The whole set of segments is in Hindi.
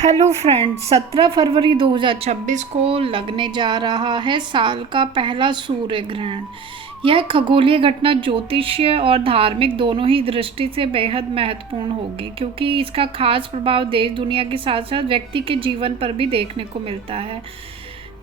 हेलो फ्रेंड्स, 17 फरवरी 2026 को लगने जा रहा है साल का पहला सूर्य ग्रहण। यह खगोलीय घटना ज्योतिषीय और धार्मिक दोनों ही दृष्टि से बेहद महत्वपूर्ण होगी, क्योंकि इसका खास प्रभाव देश दुनिया के साथ साथ व्यक्ति के जीवन पर भी देखने को मिलता है।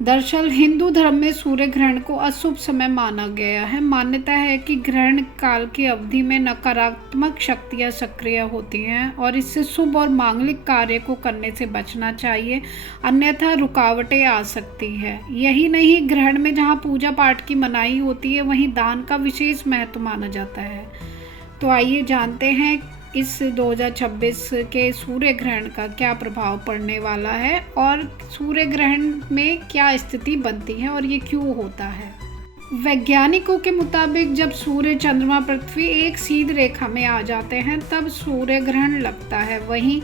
दरअसल हिंदू धर्म में सूर्य ग्रहण को अशुभ समय माना गया है। मान्यता है कि ग्रहण काल की अवधि में नकारात्मक शक्तियां सक्रिय होती हैं और इससे शुभ और मांगलिक कार्य को करने से बचना चाहिए, अन्यथा रुकावटें आ सकती है। यही नहीं, ग्रहण में जहां पूजा पाठ की मनाही होती है वहीं दान का विशेष महत्व माना जाता है। तो आइए जानते हैं इस 2026 के सूर्य ग्रहण का क्या प्रभाव पड़ने वाला है और सूर्य ग्रहण में क्या स्थिति बनती है और ये क्यों होता है। वैज्ञानिकों के मुताबिक जब सूर्य, चंद्रमा, पृथ्वी एक सीधी रेखा में आ जाते हैं तब सूर्य ग्रहण लगता है। वहीं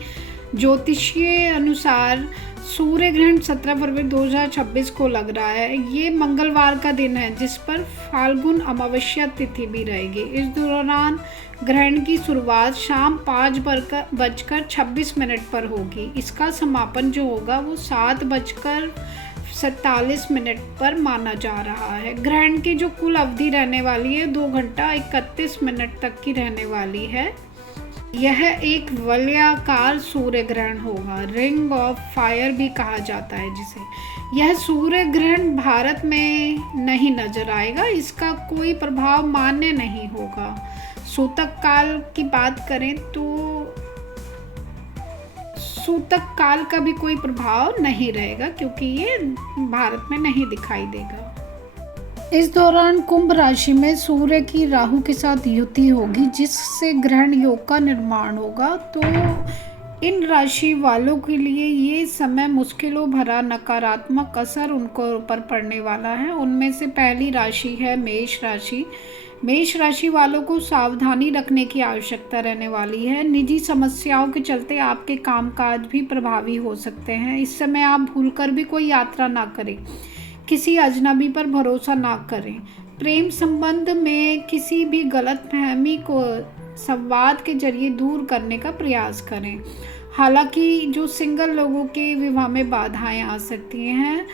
ज्योतिषीय अनुसार सूर्य ग्रहण 17 फरवरी 2026 को लग रहा है। ये मंगलवार का दिन है जिस पर फाल्गुन अमावस्या तिथि भी रहेगी। इस दौरान ग्रहण की शुरुआत शाम 5:26 पर होगी। इसका समापन जो होगा वो 7:47 पर माना जा रहा है। ग्रहण की जो कुल अवधि रहने वाली है 2 घंटा 31 मिनट तक की रहने वाली है। यह एक वलयाकार सूर्य ग्रहण होगा, रिंग ऑफ फायर भी कहा जाता है जिसे। यह सूर्य ग्रहण भारत में नहीं नजर आएगा, इसका कोई प्रभाव मान्य नहीं होगा। सूतक काल की बात करें तो सूतक काल का भी कोई प्रभाव नहीं रहेगा, क्योंकि ये भारत में नहीं दिखाई देगा। इस दौरान कुंभ राशि में सूर्य की राहु के साथ युति होगी, जिससे ग्रहण योग का निर्माण होगा। तो इन राशि वालों के लिए ये समय मुश्किलों भरा नकारात्मक असर उनको ऊपर पड़ने वाला है। उनमें से पहली राशि है मेष राशि। मेष राशि वालों को सावधानी रखने की आवश्यकता रहने वाली है। निजी समस्याओं के चलते आपके कामकाज भी प्रभावी हो सकते हैं। इस समय आप भूलकर भी कोई यात्रा ना करें, किसी अजनबी पर भरोसा ना करें। प्रेम संबंध में किसी भी गलतफहमी को संवाद के जरिए दूर करने का प्रयास करें। हालांकि जो सिंगल लोगों के विवाह में बाधाएं आ सकती हैं।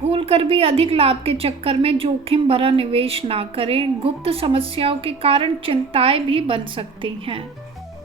भूलकर भी अधिक लाभ के चक्कर में जोखिम भरा निवेश ना करें। गुप्त समस्याओं के कारण चिंताएं भी बन सकती हैं।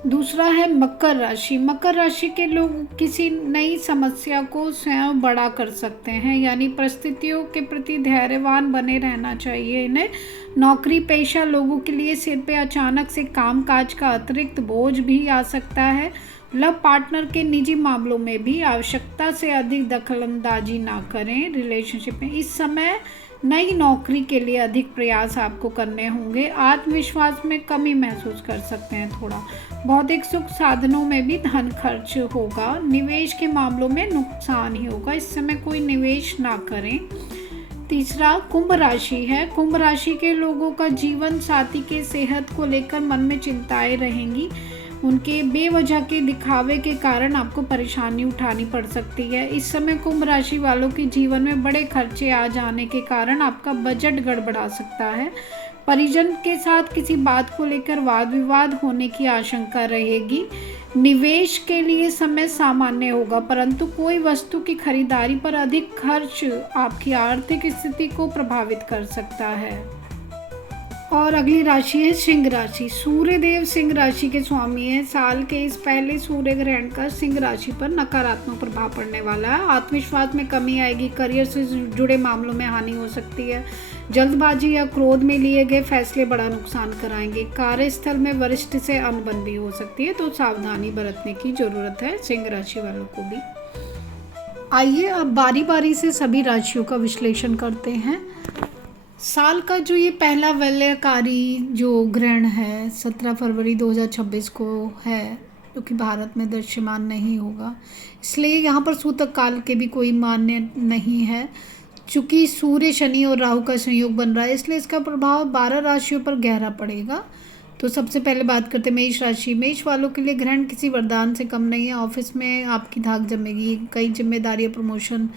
दूसरा है मकर राशि। मकर राशि के लोग किसी नई समस्या को स्वयं बड़ा कर सकते हैं, यानी परिस्थितियों के प्रति धैर्यवान बने रहना चाहिए इन्हें। नौकरी पेशा लोगों के लिए सिर पे अचानक से कामकाज का अतिरिक्त बोझ भी आ सकता है। लव पार्टनर के निजी मामलों में भी आवश्यकता से अधिक दखलंदाजी ना करें। रिलेशनशिप में इस समय नई नौकरी के लिए अधिक प्रयास आपको करने होंगे। आत्मविश्वास में कमी महसूस कर सकते हैं थोड़ा। भौतिक सुख साधनों में भी धन खर्च होगा। निवेश के मामलों में नुकसान ही होगा, इस समय कोई निवेश ना करें। तीसरा कुंभ राशि है। कुंभ राशि के लोगों का जीवन साथी के सेहत को लेकर मन में चिंताएं रहेंगी। उनके बेवजह के दिखावे के कारण आपको परेशानी उठानी पड़ सकती है। इस समय कुंभ राशि वालों के जीवन में बड़े खर्चे आ जाने के कारण आपका बजट गड़बड़ा सकता है। परिजन के साथ किसी बात को लेकर वाद विवाद होने की आशंका रहेगी। निवेश के लिए समय सामान्य होगा, परंतु कोई वस्तु की खरीदारी पर अधिक खर्च आपकी आर्थिक स्थिति को प्रभावित कर सकता है। और अगली राशि है सिंह राशि। सूर्य देव सिंह राशि के स्वामी हैं। साल के इस पहले सूर्य ग्रहण का सिंह राशि पर नकारात्मक प्रभाव पड़ने वाला है। आत्मविश्वास में कमी आएगी। करियर से जुड़े मामलों में हानि हो सकती है। जल्दबाजी या क्रोध में लिए गए फैसले बड़ा नुकसान कराएंगे। कार्यस्थल में वरिष्ठ से अनबन भी हो सकती है, तो सावधानी बरतने की जरूरत है सिंह राशि वालों को भी। आइए अब बारी बारी से सभी राशियों का विश्लेषण करते हैं। साल का जो ये पहला वलयकारी जो ग्रहण है 17 फरवरी 2026 को है, जो कि भारत में दृश्यमान नहीं होगा, इसलिए यहाँ पर सूतक काल के भी कोई मान्य नहीं है। चूँकि सूर्य, शनि और राहु का संयोग बन रहा है, इसलिए इसका प्रभाव 12 राशियों पर गहरा पड़ेगा। तो सबसे पहले बात करते हैं मेष राशि। मेष वालों के लिए ग्रहण किसी वरदान से कम नहीं है। ऑफिस में आपकी धाक जमेगी। कई जिम्मेदारियाँ, प्रमोशन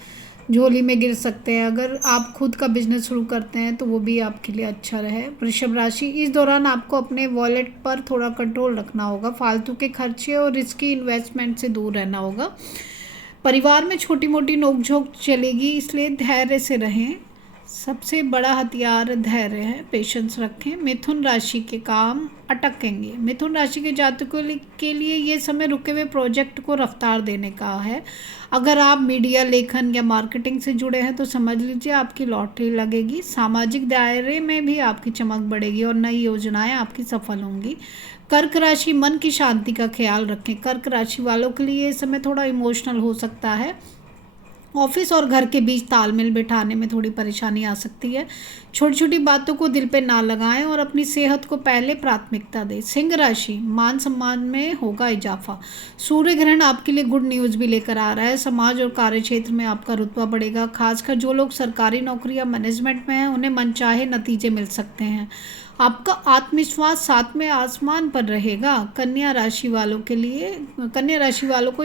झोली में गिर सकते हैं। अगर आप खुद का बिजनेस शुरू करते हैं तो वो भी आपके लिए अच्छा रहे। वृषभ राशि, इस दौरान आपको अपने वॉलेट पर थोड़ा कंट्रोल रखना होगा। फालतू के खर्चे और रिस्की इन्वेस्टमेंट से दूर रहना होगा। परिवार में छोटी मोटी नोकझोंक चलेगी, इसलिए धैर्य से रहें। सबसे बड़ा हथियार धैर्य है, पेशेंस रखें। मिथुन राशि के काम अटकेंगे। मिथुन राशि के जातकों के लिए ये समय रुके हुए प्रोजेक्ट को रफ्तार देने का है। अगर आप मीडिया, लेखन या मार्केटिंग से जुड़े हैं तो समझ लीजिए आपकी लॉटरी लगेगी। सामाजिक दायरे में भी आपकी चमक बढ़ेगी और नई योजनाएं आपकी सफल होंगी। कर्क राशि, मन की शांति का ख्याल रखें। कर्क राशि वालों के लिए ये समय थोड़ा इमोशनल हो सकता है। ऑफिस और घर के बीच तालमेल बिठाने में थोड़ी परेशानी आ सकती है। छोटी छोटी बातों को दिल पे ना लगाएं और अपनी सेहत को पहले प्राथमिकता दें। सिंह राशि, मान सम्मान में होगा इजाफा। सूर्य ग्रहण आपके लिए गुड न्यूज़ भी लेकर आ रहा है। समाज और कार्य क्षेत्र में आपका रुतबा बढ़ेगा। खासकर जो लोग सरकारी नौकरी या मैनेजमेंट में हैं उन्हें मनचाहे नतीजे मिल सकते हैं। आपका आत्मविश्वास सातवें आसमान पर रहेगा। कन्या राशि वालों के लिए, कन्या राशि वालों को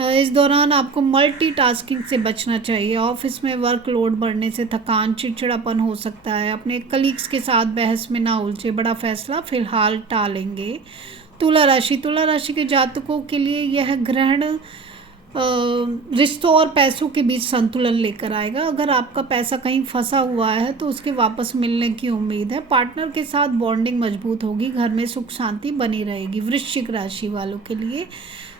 इस दौरान आपको मल्टीटास्किंग से बचना चाहिए। ऑफिस में वर्कलोड बढ़ने से थकान, चिड़चिड़ापन हो सकता है। अपने कलीग्स के साथ बहस में ना उलझे, बड़ा फैसला फिलहाल टालेंगे। तुला राशि, तुला राशि के जातकों के लिए यह ग्रहण रिश्तों और पैसों के बीच संतुलन लेकर आएगा। अगर आपका पैसा कहीं फंसा हुआ है तो उसके वापस मिलने की उम्मीद है। पार्टनर के साथ बॉन्डिंग मजबूत होगी। घर में सुख शांति बनी रहेगी। वृश्चिक राशि वालों के लिए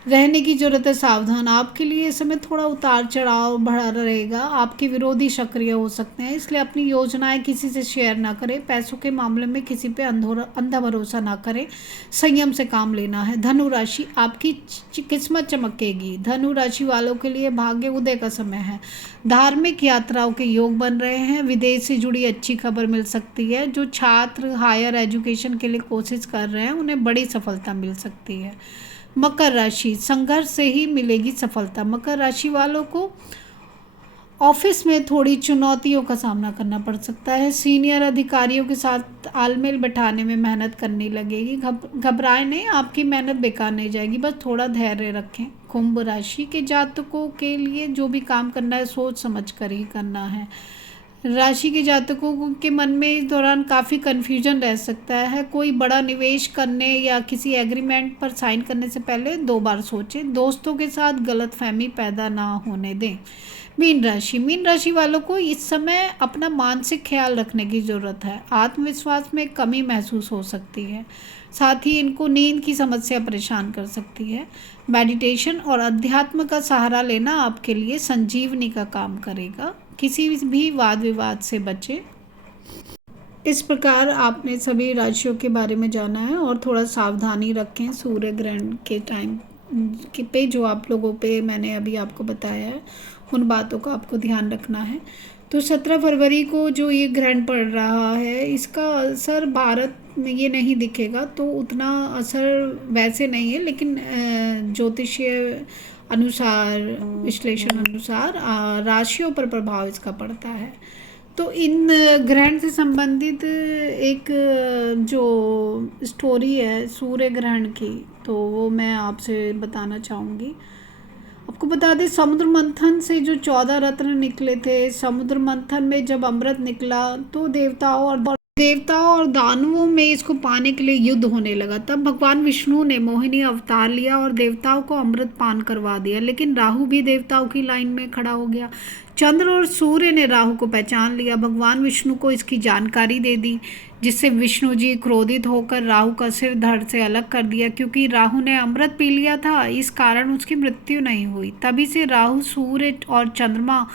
रहने की जरूरत है सावधान। आपके लिए इस समय थोड़ा उतार चढ़ाव बढ़ा रहेगा। आपके विरोधी सक्रिय हो सकते हैं, इसलिए अपनी योजनाएं किसी से शेयर ना करें। पैसों के मामले में किसी पे अंधा भरोसा ना करें। संयम से काम लेना है। धनु राशि, आपकी किस्मत चमकेगी। धनु राशि वालों के लिए भाग्य उदय का समय है। धार्मिक यात्राओं के योग बन रहे हैं। विदेश से जुड़ी अच्छी खबर मिल सकती है। जो छात्र हायर एजुकेशन के लिए कोशिश कर रहे हैं उन्हें बड़ी सफलता मिल सकती है। मकर राशि, संघर्ष से ही मिलेगी सफलता। मकर राशि वालों को ऑफिस में थोड़ी चुनौतियों का सामना करना पड़ सकता है। सीनियर अधिकारियों के साथ तालमेल बैठाने में मेहनत करनी लगेगी। घबराए नहीं, आपकी मेहनत बेकार नहीं जाएगी, बस थोड़ा धैर्य रखें। कुंभ राशि के जातकों के लिए जो भी काम करना है सोच समझ कर ही करना है। राशि के जातकों के मन में इस दौरान काफ़ी कन्फ्यूजन रह सकता है। कोई बड़ा निवेश करने या किसी एग्रीमेंट पर साइन करने से पहले 2 बार सोचें। दोस्तों के साथ गलतफहमी पैदा ना होने दें। मीन राशि, मीन राशि वालों को इस समय अपना मानसिक ख्याल रखने की ज़रूरत है। आत्मविश्वास में कमी महसूस हो सकती है। साथ ही इनको नींद की समस्या परेशान कर सकती है। मेडिटेशन और अध्यात्म का सहारा लेना आपके लिए संजीवनी का काम करेगा। किसी भी वाद विवाद से बचें। इस प्रकार आपने सभी राशियों के बारे में जाना है और थोड़ा सावधानी रखें। सूर्य ग्रहण के टाइम पे जो आप लोगों पे मैंने अभी आपको बताया है उन बातों का आपको ध्यान रखना है। तो 17 फरवरी को जो ये ग्रहण पड़ रहा है इसका असर भारत में ये नहीं दिखेगा, तो उतना असर वैसे नहीं है, लेकिन ज्योतिषीय अनुसार, विश्लेषण अनुसार राशियों पर प्रभाव इसका पड़ता है। तो इन ग्रहण से संबंधित एक जो स्टोरी है सूर्य ग्रहण की, तो वो मैं आपसे बताना चाहूँगी। आपको बता दें, समुद्र मंथन से जो 14 रत्न निकले थे, समुद्र मंथन में जब अमृत निकला तो देवताओं और दानवों में इसको पाने के लिए युद्ध होने लगा। तब भगवान विष्णु ने मोहिनी अवतार लिया और देवताओं को अमृत पान करवा दिया, लेकिन राहु भी देवताओं की लाइन में खड़ा हो गया। चंद्र और सूर्य ने राहु को पहचान लिया। भगवान विष्णु को इसकी जानकारी दे दी, जिससे विष्णु जी क्रोधित होकर राहु का सिर धड़ से अलग कर दिया। क्योंकि राहु ने अमृत पी लिया था, इस कारण उसकी मृत्यु नहीं हुई। तभी से राहु सूर्य और चंद्रमा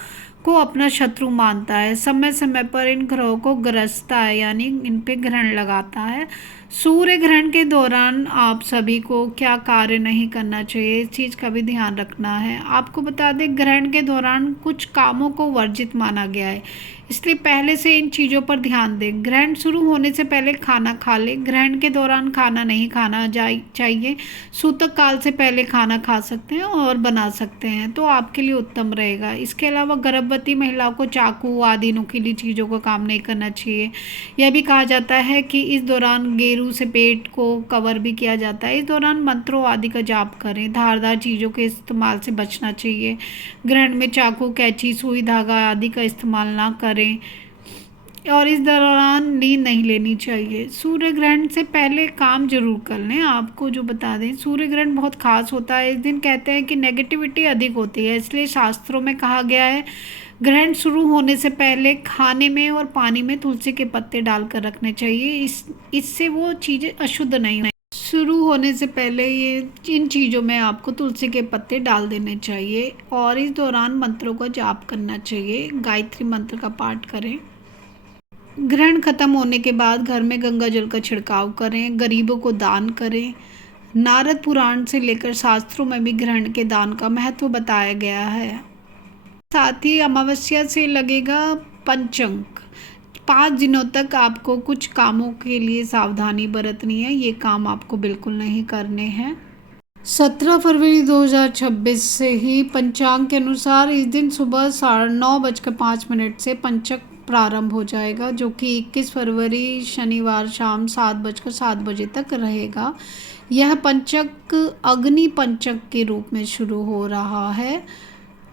को अपना शत्रु मानता है। समय समय पर इन ग्रहों को ग्रसता है, यानी इन पे ग्रहण लगाता है। सूर्य ग्रहण के दौरान आप सभी को क्या कार्य नहीं करना चाहिए, इस चीज़ का भी ध्यान रखना है। आपको बता दें, ग्रहण के दौरान कुछ कामों को वर्जित माना गया है, इसलिए पहले से इन चीज़ों पर ध्यान दें। ग्रहण शुरू होने से पहले खाना खा लें। ग्रहण के दौरान खाना नहीं खाना चाहिए। सूतक काल से पहले खाना खा सकते हैं और बना सकते हैं, तो आपके लिए उत्तम रहेगा। इसके अलावा गर्भवती महिलाओं को चाकू आदि नुकीली चीज़ों का काम नहीं करना चाहिए। यह भी कहा जाता है कि इस दौरान गेरू से पेट को कवर भी किया जाता है। इस दौरान मंत्रों आदि का जाप करें। धारदार चीज़ों के इस्तेमाल से बचना चाहिए। ग्रहण में चाकू, कैंची, सुई, धागा आदि का इस्तेमाल ना करें। और इस दौरान नींद नहीं लेनी चाहिए। सूर्य ग्रहण से पहले काम जरूर कर लें। आपको जो बता दें, सूर्य ग्रहण बहुत खास होता है। इस दिन कहते हैं कि नेगेटिविटी अधिक होती है, इसलिए शास्त्रों में कहा गया है ग्रहण शुरू होने से पहले खाने में और पानी में तुलसी के पत्ते डालकर रखने चाहिए। इससे वो चीज़ें अशुद्ध नहीं। शुरू होने से पहले ये इन चीज़ों में आपको तुलसी के पत्ते डाल देने चाहिए और इस दौरान मंत्रों का जाप करना चाहिए। गायत्री मंत्र का पाठ करें। ग्रहण खत्म होने के बाद घर में गंगा जल का छिड़काव करें, गरीबों को दान करें। नारद पुराण से लेकर शास्त्रों में भी ग्रहण के दान का महत्व बताया गया है। साथ ही अमावस्या से लगेगा पंचंग। 5 दिनों तक आपको कुछ कामों के लिए सावधानी बरतनी है। ये काम आपको बिल्कुल नहीं करने हैं। 17 फरवरी 2026 से ही पंचांग के अनुसार इस दिन सुबह 9:05 से पंचक प्रारंभ हो जाएगा, जो कि 21 फरवरी शनिवार शाम 7:07 बजे तक रहेगा। यह पंचक अग्नि पंचक के रूप में शुरू हो रहा है,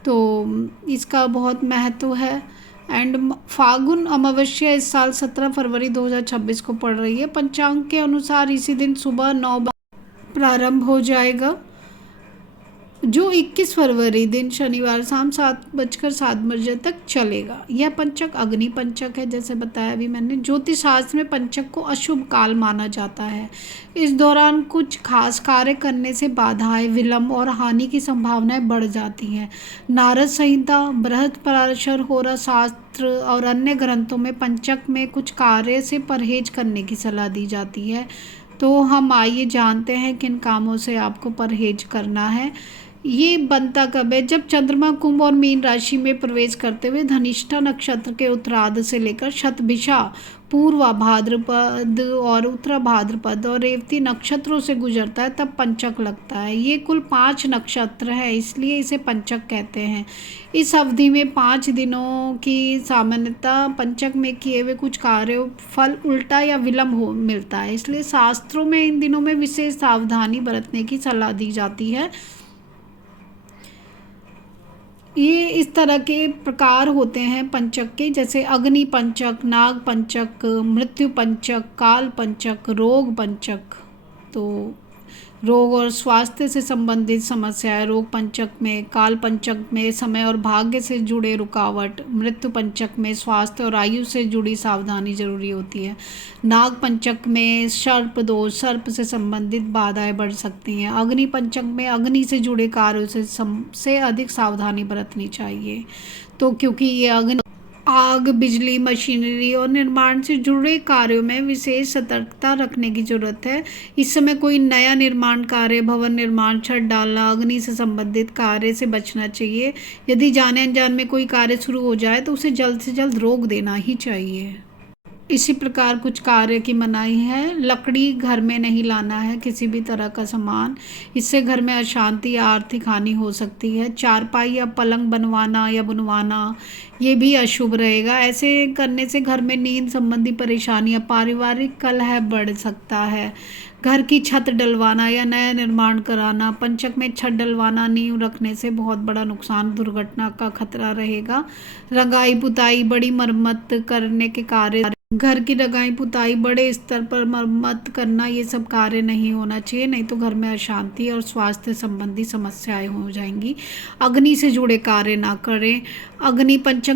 तो इसका बहुत महत्व है। एंड फागुन अमावस्या इस साल 17 फरवरी 2026 को पड़ रही है। पंचांग के अनुसार इसी दिन सुबह 9 प्रारंभ हो जाएगा, जो 21 फरवरी दिन शनिवार शाम 7:07 बजे तक चलेगा। यह पंचक अग्नि पंचक है, जैसे बताया अभी मैंने। ज्योतिष शास्त्र में पंचक को अशुभ काल माना जाता है। इस दौरान कुछ खास कार्य करने से बाधाएं, विलंब और हानि की संभावनाएं बढ़ जाती हैं। नारद संहिता, बृहस्पराशर होरा शास्त्र और अन्य ग्रंथों में पंचक में कुछ कार्य से परहेज करने की सलाह दी जाती है। तो हम आइए जानते हैं किन कामों से आपको परहेज करना है। ये बनता कब है? जब चंद्रमा कुंभ और मीन राशि में प्रवेश करते हुए धनिष्ठा नक्षत्र के उत्तरार्ध से लेकर शतभिषा, पूर्वा भाद्रपद और उत्तरा भाद्रपद और रेवती नक्षत्रों से गुजरता है, तब पंचक लगता है। ये कुल 5 नक्षत्र है, इसलिए इसे पंचक कहते हैं। इस अवधि में 5 दिनों की सामान्यता पंचक में किए हुए कुछ कार्यों फल उल्टा या विलंब हो मिलता है, इसलिए शास्त्रों में इन दिनों में विशेष सावधानी बरतने की सलाह दी जाती है। ये इस तरह के प्रकार होते हैं पंचक के, जैसे अग्नि पंचक, नाग पंचक, मृत्यु पंचक, काल पंचक, रोग पंचक। तो रोग और स्वास्थ्य से संबंधित समस्याएं रोग पंचक में, काल पंचक में समय और भाग्य से जुड़े रुकावट, मृत्यु पंचक में स्वास्थ्य और आयु से जुड़ी सावधानी जरूरी होती है। नाग पंचक में सर्प दोष, सर्प से संबंधित बाधाएं बढ़ सकती हैं। अग्नि पंचक में अग्नि से जुड़े कार्यों से अधिक सावधानी बरतनी चाहिए। तो क्योंकि ये अग्नि आग, बिजली, मशीनरी और निर्माण से जुड़े कार्यों में विशेष सतर्कता रखने की जरूरत है। इस समय कोई नया निर्माण कार्य, भवन निर्माण, छत डालना, अग्नि से संबंधित कार्य से बचना चाहिए। यदि जाने अनजान में कोई कार्य शुरू हो जाए तो उसे जल्द से जल्द रोक देना ही चाहिए। इसी प्रकार कुछ कार्य की मनाही है। लकड़ी घर में नहीं लाना है, किसी भी तरह का सामान, इससे घर में अशांति या आर्थिक हानि हो सकती है। चारपाई या पलंग बनवाना या बुनवाना ये भी अशुभ रहेगा। ऐसे करने से घर में नींद संबंधी परेशानियां, पारिवारिक कलह बढ़ सकता है। घर की छत डलवाना या नया निर्माण कराना, पंचक में छत डलवाना, नींव रखने से बहुत बड़ा नुकसान, दुर्घटना का खतरा रहेगा। रंगाई पुताई, बड़ी मरम्मत करने के कार्य, घर की रंगाई पुताई, बड़े स्तर पर मरम्मत करना, ये सब कार्य नहीं होना चाहिए, नहीं तो घर में अशांति और स्वास्थ्य संबंधी समस्याएं हो जाएंगी। अग्नि से जुड़े कार्य ना करें। अग्नि पंचक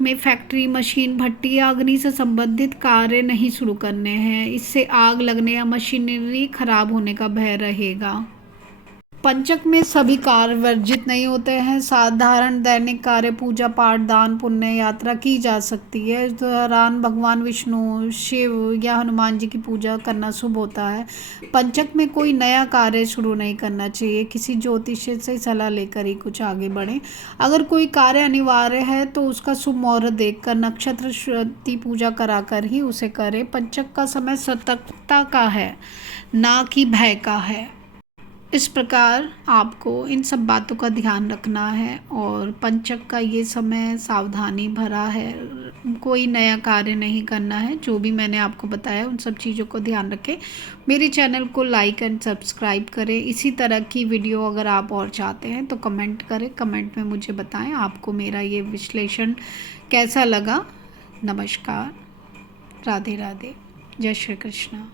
में फैक्ट्री, मशीन, भट्टी या अग्नि से संबंधित कार्य नहीं शुरू करने हैं। इससे आग लगने या मशीनरी खराब होने का भय रहेगा। पंचक में सभी कार्य वर्जित नहीं होते हैं। साधारण दैनिक कार्य, पूजा पाठ, दान पुण्य, यात्रा की जा सकती है। इस दौरान भगवान विष्णु, शिव या हनुमान जी की पूजा करना शुभ होता है। पंचक में कोई नया कार्य शुरू नहीं करना चाहिए। किसी ज्योतिषी से सलाह लेकर ही कुछ आगे बढ़ें। अगर कोई कार्य अनिवार्य है तो उसका शुभ मुहूर्त देखकर, नक्षत्र श्रुति पूजा कराकर ही उसे करें। पंचक का समय सतर्कता का है, ना कि भय का है। इस प्रकार आपको इन सब बातों का ध्यान रखना है और पंचक का ये समय सावधानी भरा है। कोई नया कार्य नहीं करना है। जो भी मैंने आपको बताया उन सब चीज़ों को ध्यान रखें। मेरे चैनल को लाइक एंड सब्सक्राइब करें। इसी तरह की वीडियो अगर आप और चाहते हैं तो कमेंट करें। कमेंट में मुझे बताएं आपको मेरा ये विश्लेषण कैसा लगा? नमस्कार, राधे राधे, जय श्री कृष्ण।